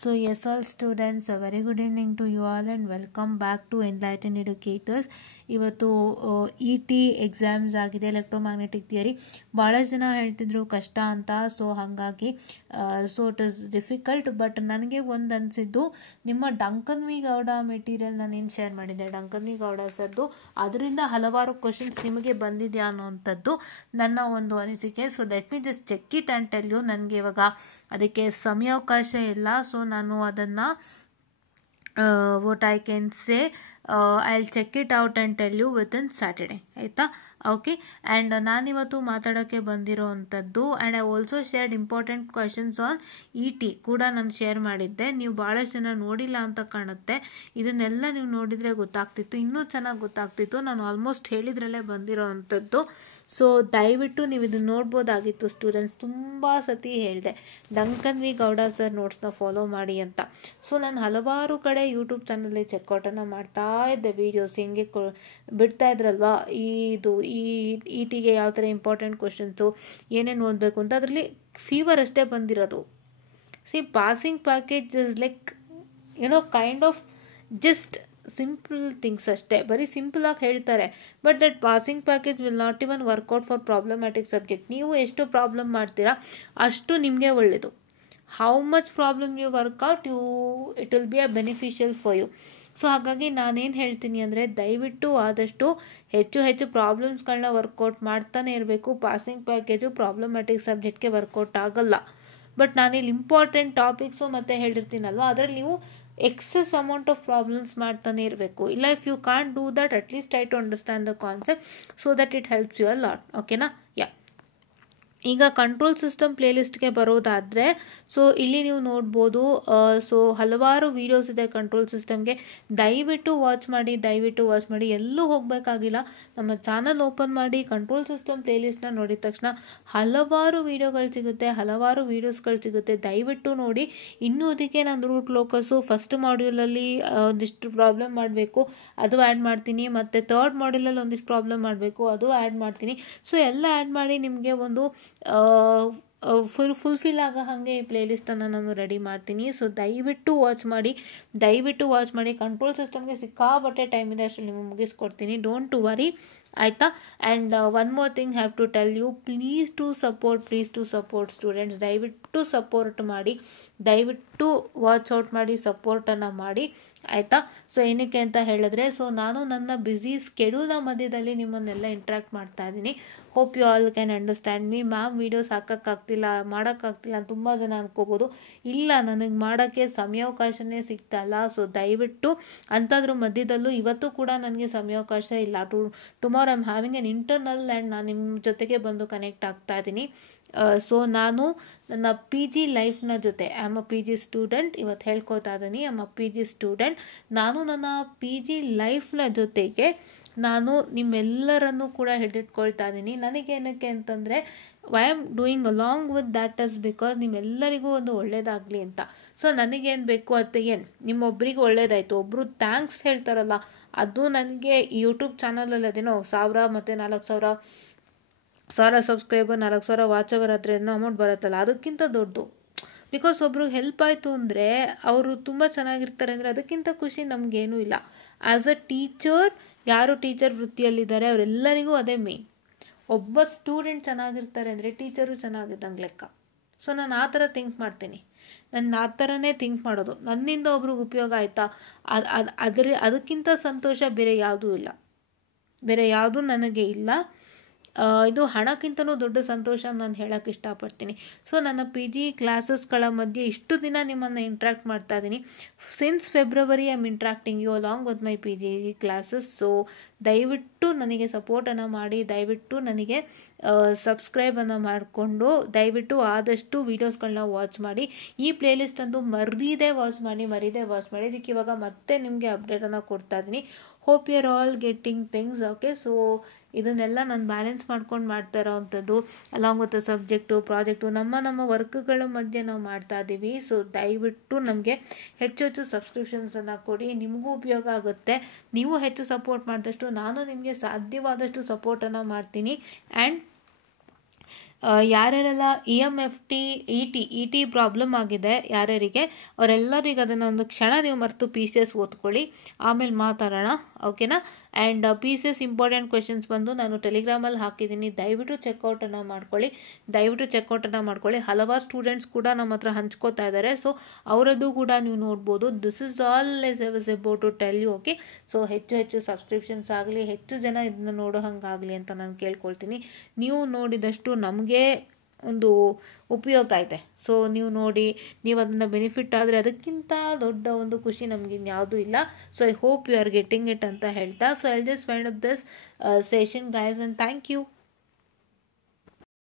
So yes, all students, a very good evening to you all and welcome back to Enlightened Educators. ಇವತ್ತು E T exams ಆಗಿದೆ, electromagnetic theory. ಭಾಳ ಜನ ಹೇಳ್ತಿದ್ರು ಕಷ್ಟ ಅಂತ. So ಹಾಗಾಗಿ ಇಟ್ ಇಸ್ ಡಿಫಿಕಲ್ಟ್. ಬಟ್ ನನಗೆ ಒಂದು ಅನಿಸಿದ್ದು, ನಿಮ್ಮ ಡಂಕನ್ ವಿ ಗೌಡ ಮೆಟೀರಿಯಲ್ ನಾನೇನು ಶೇರ್ ಮಾಡಿದ್ದೆ, ಡಂಕನ್ ವಿ ಗೌಡ ಸರ್ದು, ಅದರಿಂದ ಹಲವಾರು ಕ್ವಶನ್ಸ್ ನಿಮಗೆ ಬಂದಿದೆಯಾ ಅನ್ನೋವಂಥದ್ದು ನನ್ನ ಒಂದು ಅನಿಸಿಕೆ. So let me just check it and tell you. ನನಗೆ ಇವಾಗ ಅದಕ್ಕೆ ಸಮಯಾವಕಾಶ ಇಲ್ಲ. ಸೊ ನಾನು ಅದನ್ನು what I can say, I'll check it out and tell you within Saturday. ಆಯಿತಾ? ಓಕೆ. ಆ್ಯಂಡ್ ನಾನಿವತ್ತು ಮಾತಾಡೋಕ್ಕೆ ಬಂದಿರೋ ಅಂಥದ್ದು, and I also shared important questions on E T ಕೂಡ ನಾನು ಶೇರ್ ಮಾಡಿದ್ದೆ. ನೀವು ಭಾಳಷ್ಟು ಜನ ನೋಡಿಲ್ಲ ಅಂತ ಕಾಣುತ್ತೆ. ಇದನ್ನೆಲ್ಲ ನೀವು ನೋಡಿದರೆ ಗೊತ್ತಾಗ್ತಿತ್ತು, ಇನ್ನೂ ಚೆನ್ನಾಗಿ ಗೊತ್ತಾಗ್ತಿತ್ತು. ನಾನು ಆಲ್ಮೋಸ್ಟ್ ಹೇಳಿದ್ರಲ್ಲೇ ಬಂದಿರೋ ಅಂಥದ್ದು. ಸೊ ದಯವಿಟ್ಟು ನೀವು ಇದನ್ನು ನೋಡ್ಬೋದಾಗಿತ್ತು ಸ್ಟೂಡೆಂಟ್ಸ್. ತುಂಬ ಸತಿ ಹೇಳಿದೆ ಡಂಕನ್ ವಿ ಗೌಡ ಸರ್ ನೋಟ್ಸ್ನ ಫಾಲೋ ಮಾಡಿ ಅಂತ. ಸೊ ನಾನು ಹಲವಾರು ಕಡೆ ಯೂಟ್ಯೂಬ್ ಚಾನಲಲ್ಲಿ ಚೆಕ್ಔಟನ್ನು ಮಾಡ್ತಾ ಇದ್ದೆ. ವೀಡಿಯೋಸ್ ಹೆಂಗೆ ಬಿಡ್ತಾ ಇದ್ರಲ್ವಾ, ಈ ಟಿಗೆ ಯಾವ ಥರ ಇಂಪಾರ್ಟೆಂಟ್ ಕ್ವಶನ್ಸು ಏನೇನು ಓದಬೇಕು ಅಂತ. ಅದರಲ್ಲಿ ಫೀವರ್ ಅಷ್ಟೇ ಬಂದಿರೋದು. See passing package is like kind of just simple things ಅಷ್ಟೇ, ಬರೀ ಸಿಂಪಲಾಗಿ ಹೇಳ್ತಾರೆ. But that passing package will not even work out for problematic subject. ನೀವು ಎಷ್ಟು ಪ್ರಾಬ್ಲಮ್ ಮಾಡ್ತೀರಾ ಅಷ್ಟು ನಿಮಗೆ ಒಳ್ಳೆಯದು. How much problem you work out, it will be a beneficial for you. So ಹಾಗಾಗಿ ನಾನೇನು ಹೇಳ್ತೀನಿ ಅಂದರೆ, ದಯವಿಟ್ಟು ಆದಷ್ಟು ಹೆಚ್ಚು ಪ್ರಾಬ್ಲಮ್ಸ್ಗಳನ್ನ ವರ್ಕೌಟ್ ಮಾಡ್ತಾನೆ ಇರಬೇಕು. ಪಾಸಿಂಗ್ ಪ್ಯಾಕೇಜು ಪ್ರಾಬ್ಲಮ್ಯಾಟಿಕ್ ಸಬ್ಜೆಕ್ಟ್ಗೆ ವರ್ಕೌಟ್ ಆಗಲ್ಲ. ಬಟ್ ನಾನಿಲ್ಲಿ ಇಂಪಾರ್ಟೆಂಟ್ ಟಾಪಿಕ್ಸು ಮತ್ತು ಹೇಳಿರ್ತೀನಲ್ವ, ಅದರಲ್ಲಿ ನೀವು ಎಕ್ಸೆಸ್ ಅಮೌಂಟ್ ಆಫ್ ಪ್ರಾಬ್ಲಮ್ಸ್ ಮಾಡ್ತಾನೆ ಇರಬೇಕು. ಇಲ್ಲ, if you can't do that, at least try to understand the concept so that it helps you a lot. ಓಕೆನಾ? ಯಾ. ಈಗ ಕಂಟ್ರೋಲ್ ಸಿಸ್ಟಮ್ ಪ್ಲೇಲಿಸ್ಟ್ಗೆ ಬರೋದಾದರೆ, ಸೊ ಇಲ್ಲಿ ನೀವು ನೋಡ್ಬೋದು. ಸೊ ಹಲವಾರು ವೀಡಿಯೋಸ್ ಇದೆ ಕಂಟ್ರೋಲ್ ಸಿಸ್ಟಮ್ಗೆ. ದಯವಿಟ್ಟು ವಾಚ್ ಮಾಡಿ. ಎಲ್ಲೂ ಹೋಗಬೇಕಾಗಿಲ್ಲ. ನಮ್ಮ ಚಾನಲ್ ಓಪನ್ ಮಾಡಿ ಕಂಟ್ರೋಲ್ ಸಿಸ್ಟಮ್ ಪ್ಲೇಲಿಸ್ಟ್ನ ನೋಡಿದ ತಕ್ಷಣ ಹಲವಾರು ವೀಡಿಯೋಗಳು ಸಿಗುತ್ತೆ, ಹಲವಾರು ವೀಡಿಯೋಸ್ಗಳು ಸಿಗುತ್ತೆ. ದಯವಿಟ್ಟು ನೋಡಿ. ಇನ್ನೂ ಅದಕ್ಕೆ ನಾನು ರೂಟ್ ಲೋಕಸ್ಸು ಫಸ್ಟ್ ಮಾಡ್ಯೂಲಲ್ಲಿ ಒಂದಿಷ್ಟು ಪ್ರಾಬ್ಲಮ್ ಮಾಡಬೇಕು, ಅದು ಆ್ಯಡ್ ಮಾಡ್ತೀನಿ. ಮತ್ತು ಥರ್ಡ್ ಮಾಡ್ಯೂಲಲ್ಲಿ ಒಂದಿಷ್ಟು ಪ್ರಾಬ್ಲಮ್ ಮಾಡಬೇಕು, ಅದು ಆ್ಯಡ್ ಮಾಡ್ತೀನಿ. ಸೊ ಎಲ್ಲ ಆ್ಯಡ್ ಮಾಡಿ ನಿಮಗೆ ಒಂದು ಫುಲ್ಫಿಲ್ ಆಗೋ ಹಾಗೆ ಈ ಪ್ಲೇಲಿಸ್ಟನ್ನು ನಾನು ರೆಡಿ ಮಾಡ್ತೀನಿ. ಸೊ ದಯವಿಟ್ಟು ವಾಚ್ ಮಾಡಿ. ಕಂಟ್ರೋಲ್ ಸಿಸ್ಟಮ್ಗೆ ಸಿಕ್ಕಾಬಟ್ಟೆ ಟೈಮ್ ಇದೆ, ಅಷ್ಟರಲ್ಲಿ ನಿಮಗೆ ಮುಗಿಸ್ಕೊಡ್ತೀನಿ. ಡೋಂಟ್ ಟು ವರಿ, ಆಯಿತಾ? And one more thing have to tell you, please to support students. ದಯವಿಟ್ಟು ಸಪೋರ್ಟ್ ಮಾಡಿ, ದಯವಿಟ್ಟು ವಾಚ್ ಔಟ್ ಮಾಡಿ, ಸಪೋರ್ಟನ್ನು ಮಾಡಿ, ಆಯಿತಾ? ಸೊ ಏನಕ್ಕೆ ಅಂತ ಹೇಳಿದ್ರೆ, ಸೊ ನಾನು ನನ್ನ ಬ್ಯುಸಿ ಸ್ಕೆಡ್ಯೂಲ್ನ ಮಧ್ಯದಲ್ಲಿ ನಿಮ್ಮನ್ನೆಲ್ಲ ಇಂಟ್ರ್ಯಾಕ್ಟ್ ಮಾಡ್ತಾ ಇದ್ದೀನಿ. Hope you all can understand me. Ma'am videos ಮಾಡೋಕ್ಕಾಗ್ತಿಲ್ಲ ಅಂತ ತುಂಬ ಜನ ಅನ್ಕೋಬೋದು. ಇಲ್ಲ, ನನಗೆ ಮಾಡೋಕ್ಕೆ ಸಮಯಾವಕಾಶನೇ ಸಿಗ್ತಾ ಇಲ್ಲ. ಸೊ ದಯವಿಟ್ಟು ಅಂಥದ್ರ ಮಧ್ಯದಲ್ಲೂ ಇವತ್ತು ಕೂಡ ನನಗೆ ಸಮಯಾವಕಾಶ ಇಲ್ಲ. Tomorrow I am having N internal and ನಾನು ನಿಮ್ಮ ಜೊತೆಗೆ ಬಂದು ಕನೆಕ್ಟ್ ಆಗ್ತಾ ಇದ್ದೀನಿ. ಸೊ ನಾನು ನನ್ನ ಪಿ ಜಿ ಲೈಫ್ನ ಜೊತೆ, I am a P G student, ಇವತ್ತು ಹೇಳ್ಕೊತಾ ಇದ್ದೀನಿ. I am a P G student. ನಾನು ನನ್ನ ಪಿ ಜಿ ಲೈಫ್ನ ಜೊತೆಗೆ ನಾನು ನಿಮ್ಮೆಲ್ಲರನ್ನೂ ಕೂಡ ಹಿಡಿದಿಟ್ಕೊಳ್ತಾ ಇದ್ದೀನಿ. ನನಗೇನಕ್ಕೆ ಅಂತಂದರೆ, why am doing along with that is because ನಿಮ್ಮೆಲ್ಲರಿಗೂ ಒಂದು ಒಳ್ಳೇದಾಗಲಿ ಅಂತ. ಸೊ ನನಗೇನು ಬೇಕು ಅಂತ ನಿಮ್ಮೊಬ್ಬರಿಗೆ ಒಳ್ಳೇದಾಯಿತು, ಒಬ್ಬರು ಥ್ಯಾಂಕ್ಸ್ ಹೇಳ್ತಾರಲ್ಲ, ಅದು ನನಗೆ ಯೂಟ್ಯೂಬ್ ಚಾನಲಲ್ಲಿ ಅದೇನೋ 1000 ಮತ್ತು 4000 ಸಬ್ಸ್ಕ್ರೈಬರ್, 4000 ವಾಚ್ ಅವರ್ ಆದರೆ ಏನೋ ಅಮೌಂಟ್ ಬರುತ್ತಲ್ಲ, ಅದಕ್ಕಿಂತ ದೊಡ್ಡದು. ಬಿಕಾಸ್ ಒಬ್ರಿಗೆ ಹೆಲ್ಪ್ ಆಯಿತು ಅಂದರೆ, ಅವರು ತುಂಬ ಚೆನ್ನಾಗಿರ್ತಾರೆ ಅಂದರೆ, ಅದಕ್ಕಿಂತ ಖುಷಿ ನಮಗೇನೂ ಇಲ್ಲ. ಆ್ಯಸ್ ಅ ಟೀಚರ್, ಯಾರು ಟೀಚರ್ ವೃತ್ತಿಯಲ್ಲಿದ್ದಾರೆ ಅವರೆಲ್ಲರಿಗೂ ಅದೇ ಮೇನ್. ಒಬ್ಬ ಸ್ಟೂಡೆಂಟ್ ಚೆನ್ನಾಗಿರ್ತಾರೆ ಅಂದರೆ ಟೀಚರು ಚೆನ್ನಾಗಿದ್ದಂಗೆ ಲೆಕ್ಕ. ಸೊ ನಾನು ಆ ಥರ ಥಿಂಕ್ ಮಾಡ್ತೀನಿ. ನಾನು ಆ ಥರನೇ ಥಿಂಕ್ ಮಾಡೋದು. ನನ್ನಿಂದ ಒಬ್ರಿಗೆ ಉಪಯೋಗ ಆಯಿತಾ, ಅದಕ್ಕಿಂತ ಸಂತೋಷ ಬೇರೆ ಯಾವುದೂ ನನಗೆ ಇಲ್ಲ. ಇದು ಹಣಕ್ಕಿಂತನೂ ದೊಡ್ಡ ಸಂತೋಷ ನಾನು ಹೇಳೋಕ್ಕೆ ಇಷ್ಟಪಡ್ತೀನಿ. ಸೊ ನನ್ನ ಪಿ ಜಿ ಕ್ಲಾಸಸ್ಗಳ ಮಧ್ಯೆ ಇಷ್ಟು ದಿನ ನಿಮ್ಮನ್ನು ಇಂಟ್ರ್ಯಾಕ್ಟ್ ಮಾಡ್ತಾ ಇದ್ದೀನಿ. Since February I am interacting you along with my P G classes. So ದಯವಿಟ್ಟು ನನಗೆ ಸಪೋರ್ಟನ್ನು ಮಾಡಿ, ದಯವಿಟ್ಟು ನನಗೆ ಸಬ್ಸ್ಕ್ರೈಬನ್ನು ಮಾಡಿಕೊಂಡು, ದಯವಿಟ್ಟು ಆದಷ್ಟು ವೀಡಿಯೋಸ್ಗಳನ್ನ ವಾಚ್ ಮಾಡಿ. ಈ ಪ್ಲೇಲಿಸ್ಟ್ ಅಂತೂ ಮರೀದೆ ವಾಚ್ ಮಾಡಿ. ಇದಕ್ಕೆ ಇವಾಗ ಮತ್ತೆ ನಿಮಗೆ ಅಪ್ಡೇಟನ್ನು ಕೊಡ್ತಾ ಇದ್ದೀನಿ. Hope you are all getting things. Okay. So ಇದನ್ನೆಲ್ಲ ನಾನು ಬ್ಯಾಲೆನ್ಸ್ ಮಾಡ್ಕೊಂಡು ಮಾಡ್ತಾ ಇರೋವಂಥದ್ದು, ಅಲಾಂಗ್ ವಿತ್ ಸಬ್ಜೆಕ್ಟು, ಪ್ರಾಜೆಕ್ಟು, ನಮ್ಮ ವರ್ಕ್ಗಳ ಮಧ್ಯೆ ನಾವು ಮಾಡ್ತಾ ಇದ್ದೀವಿ. ಸೊ ದಯವಿಟ್ಟು ನಮಗೆ ಹೆಚ್ಚು ಸಬ್ಸ್ಕ್ರಿಪ್ಷನ್ಸನ್ನು ಕೊಡಿ, ನಿಮಗೂ ಉಪಯೋಗ ಆಗುತ್ತೆ. ನೀವು ಹೆಚ್ಚು ಸಪೋರ್ಟ್ ಮಾಡಿದಷ್ಟು ನಾನು ನಿಮಗೆ ಸಾಧ್ಯವಾದಷ್ಟು ಸಪೋರ್ಟನ್ನು ಮಾಡ್ತೀನಿ. ಆ್ಯಂಡ್ ಯಾರ್ಯಾರೆಲ್ಲ EMFT ET ಪ್ರಾಬ್ಲಮ್ ಆಗಿದೆ ಯಾರ್ಯಾರಿಗೆ ಅವರೆಲ್ಲರಿಗೆ ಅದನ್ನು ಒಂದು ಕ್ಷಣ ನೀವು ಮರೆತು PCS ಓದ್ಕೊಳ್ಳಿ, ಆಮೇಲೆ ಮಾತಾಡೋಣ, ಓಕೆನಾ. ಆ್ಯಂಡ್ PCS ಇಂಪಾರ್ಟೆಂಟ್ ಕ್ವೆಶನ್ಸ್ ಬಂದು ನಾನು ಟೆಲಿಗ್ರಾಮಲ್ಲಿ ಹಾಕಿದ್ದೀನಿ, ದಯವಿಟ್ಟು ಚೆಕ್ಔಟನ್ನು ಮಾಡ್ಕೊಳ್ಳಿ. ಹಲವಾರು ಸ್ಟೂಡೆಂಟ್ಸ್ ಕೂಡ ನಮ್ಮ ಹತ್ರ ಹಂಚ್ಕೋತಾ ಇದ್ದಾರೆ, ಸೊ ಅವರದ್ದು ಕೂಡ ನೀವು ನೋಡ್ಬೋದು. This is all as I was about to tell you, okay. So ಹೆಚ್ಚು ಸಬ್ಸ್ಕ್ರಿಪ್ಷನ್ಸ್ ಆಗಲಿ, ಹೆಚ್ಚು ಜನ ಇದನ್ನು ನೋಡೋ ಹಂಗಾಗಲಿ ಅಂತ ನಾನು ಕೇಳ್ಕೊಳ್ತೀನಿ. ನೀವು ನೋಡಿದಷ್ಟು ನಮಗೆ ಒಂದು ಉಪಯೋಗ ಇದೆ. ಸೊ ನೀವು ನೋಡಿ, ನೀವು ಅದನ್ನು ಬೆನಿಫಿಟ್ ಆದರೆ ಅದಕ್ಕಿಂತ ದೊಡ್ಡ ಒಂದು ಖುಷಿ ನಮ್ಗೆ ಇನ್ಯಾವುದೂ ಇಲ್ಲ. So I hope you are getting it ಅಂತ ಹೇಳ್ತಾ, so I just wind up this session guys, and thank you.